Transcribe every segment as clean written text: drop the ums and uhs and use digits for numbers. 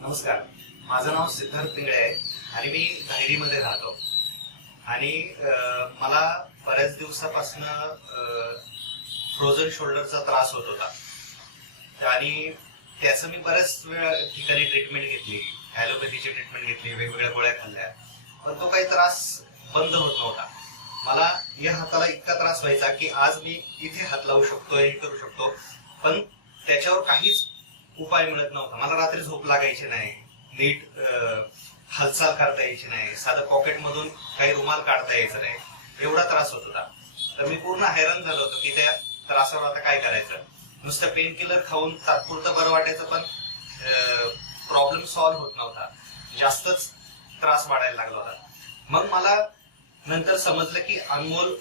नमस्कार, माझं नाव सिद्धार्थ पिंगळे आहे आणि मी धायरीमध्ये राहतो. आणि मला बऱ्याच दिवसापासून फ्रोझन शोल्डरचा त्रास होत होता आणि त्याचं मी बऱ्याच ठिकाणी ट्रीटमेंट घेतली, ॲलोपॅथीची ट्रीटमेंट घेतली, वेगवेगळ्या गोळ्या खाल्ल्या, पण तो काही त्रास बंद होत नव्हता. मला या हाताला इतका त्रास व्हायचा की आज मी इथे हात लावू शकतो, हे करू शकतो, पण त्याच्यावर काहीच उपाय मिळत नव्हता. मला रात्री झोप लागायची नाही, नीट हालचाल करता यायची नाही, साधं पॉकेट मधून काही रुमाल काढता यायचं नाही, एवढा त्रास होत होता. तर मी पूर्ण हैराण झालो होतो की त्या त्रासावर आता काय करायचं. नुसतं पेन किलर खाऊन तात्पुरतं बरं वाटायचं, पण प्रॉब्लेम सॉल्व्ह होत नव्हता, जास्तच त्रास वाढायला लागला होता. मग मला नंतर समजलं की अनमोल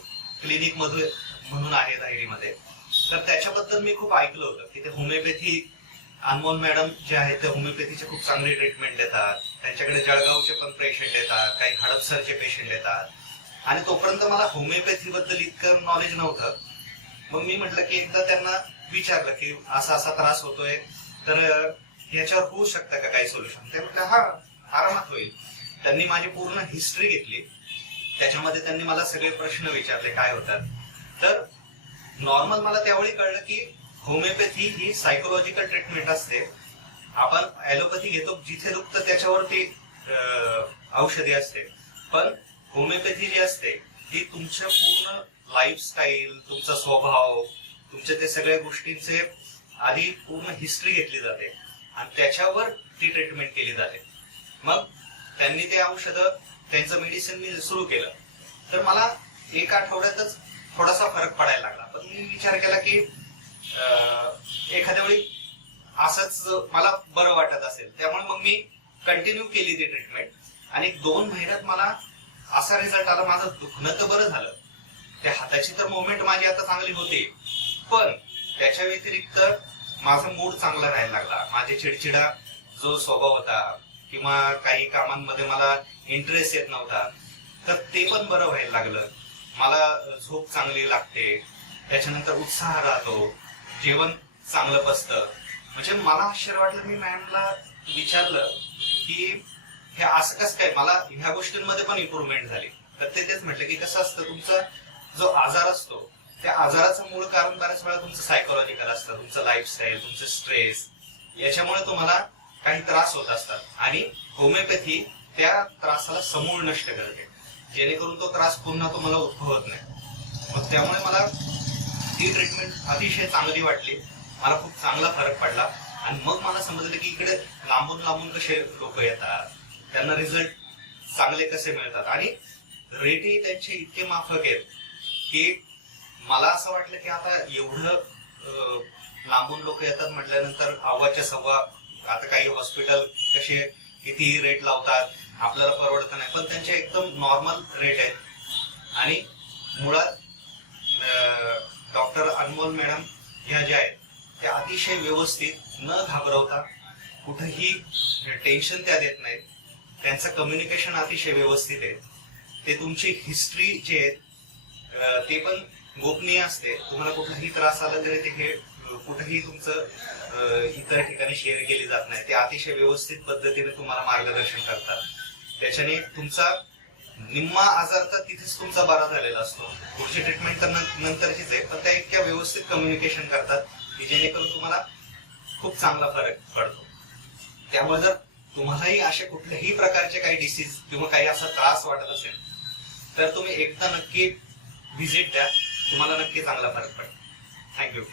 क्लिनिक म्हणून आहे धायरीमध्ये, तर त्याच्याबद्दल मी खूप ऐकलं होतं की ते होमिओपॅथी, अनमोल मॅडम जे आहेत ते होमिओपॅथीचे खूप चांगली ट्रीटमेंट देतात. त्यांच्याकडे जळगावचे पण पेशंट येतात, काही हडपसरचे पेशंट येतात, आणि तोपर्यंत मला होमिओपॅथी बद्दल इतकं नॉलेज नव्हतं. मग मी म्हटलं की एकदा त्यांना विचारलं की असा असा त्रास होतोय, तर याच्यावर होऊ शकतं का काही सोल्युशन. ते म्हटलं हा, आरामात होईल. त्यांनी माझी पूर्ण हिस्ट्री घेतली, त्याच्यामध्ये त्यांनी मला सगळे प्रश्न विचारले काय होतात. तर नॉर्मल मला त्यावेळी कळलं की होमिओपॅथी ही सायकोलॉजिकल ट्रीटमेंट असते. आपण ॲलोपॅथी घेतो, जिथे दुखतं त्याच्यावरती औषधी असते, पण होमिओपॅथी जी असते ती तुमच्या पूर्ण लाईफस्टाईल, तुमचा स्वभाव, तुमच्या ते सगळ्या गोष्टींचे आधी पूर्ण हिस्ट्री घेतली जाते आणि त्याच्यावर ती ट्रीटमेंट केली जाते. मग त्यांनी ते औषधं, त्यांचं मेडिसिन मी सुरू केलं, तर मला एक आठवड्यातच थोडासा फरक पडायला लागला. पण मी विचार केला की एखाद्या वेळी असंच मला बरं वाटत असेल, त्यामुळे मग मी कंटिन्यू केली ती ट्रीटमेंट आणि 2 महिन्यात मला असा रिझल्ट आला. माझं दुखणं तर बरं झालं, त्या हाताची तर मुवमेंट माझी आता चांगली होती, पण त्याच्या व्यतिरिक्त माझा मूड चांगला राहायला लागला. माझे चिडचिडा जो स्वभाव होता किंवा काही कामांमध्ये मला इंटरेस्ट येत नव्हता, तर ते पण बरं व्हायला लागलं. मला झोप चांगली लागते, त्याच्यानंतर उत्साह राहतो, जेवण चांगलं पचतं. म्हणजे मला आश्चर्य वाटलं. मी मॅमला विचारलं की हे असं कसं काय, मला ह्या गोष्टींमध्ये पण इम्प्रूव्हमेंट झाली. तर ते तेच म्हटलं की कसं असतं, तुमचा जो आजार असतो त्या आजाराचं मूळ कारण बऱ्याच वेळा तुमचं सायकोलॉजिकल असतं, तुमचं लाईफस्टाईल, तुमचं स्ट्रेस, याच्यामुळे तुम्हाला काही त्रास होत असतात. आणि होमिओपॅथी त्या त्रासाला समूळ नष्ट करते, जेणेकरून तो त्रास पुन्हा तुम्हाला उद्भवत नाही. मग त्यामुळे मला ती ट्रीटमेंट अतिशय चांगली वाटली, मला खूप चांगला फरक पडला. आणि मग मला समजलं की इकडे लांबून लांबून कसे लोक येतात, त्यांना रिझल्ट चांगले कसे मिळतात, आणि रेटही त्यांचे इतके माफक आहेत की मला असं वाटलं की आता एवढं लांबून लोक येतात म्हटल्यानंतर अव्वाच्या सव्वा. आता काही हॉस्पिटल कसे कितीही रेट लावतात, आपल्याला परवडत नाही, पण त्यांचे एकदम नॉर्मल रेट आहेत. आणि मुळात डॉक्टर अनमोल मॅडम ह्या ज्या आहेत त्या अतिशय व्यवस्थित, न घाबरवता, कुठेही टेन्शन त्या देत नाहीत. त्यांचं कम्युनिकेशन अतिशय व्यवस्थित आहे. ते तुमची हिस्ट्री जी आहे ते पण गोपनीय असते. तुम्हाला कुठलाही त्रास आला तरी ते कुठेही तुमचं इतर ठिकाणी शेअर केली जात नाही. ते अतिशय व्यवस्थित पद्धतीने तुम्हाला मार्गदर्शन करतात. त्याच्याने तुमचा निम्मा आजार तर तिथेच तुमचा बरा झालेला असतो. पुढची ट्रीटमेंट तर नंतरचीच आहे, पण त्या इतक्या व्यवस्थित कम्युनिकेशन करतात की जेणेकरून तुम्हाला खूप चांगला फरक पडतो. त्यामुळे जर तुम्हालाही अशा कुठल्याही प्रकारचे काही डिसीज किंवा काही असा त्रास वाटत असेल तर तुम्ही एकदा नक्की व्हिजिट द्या, तुम्हाला नक्की चांगला फरक पडेल. थँक्यू.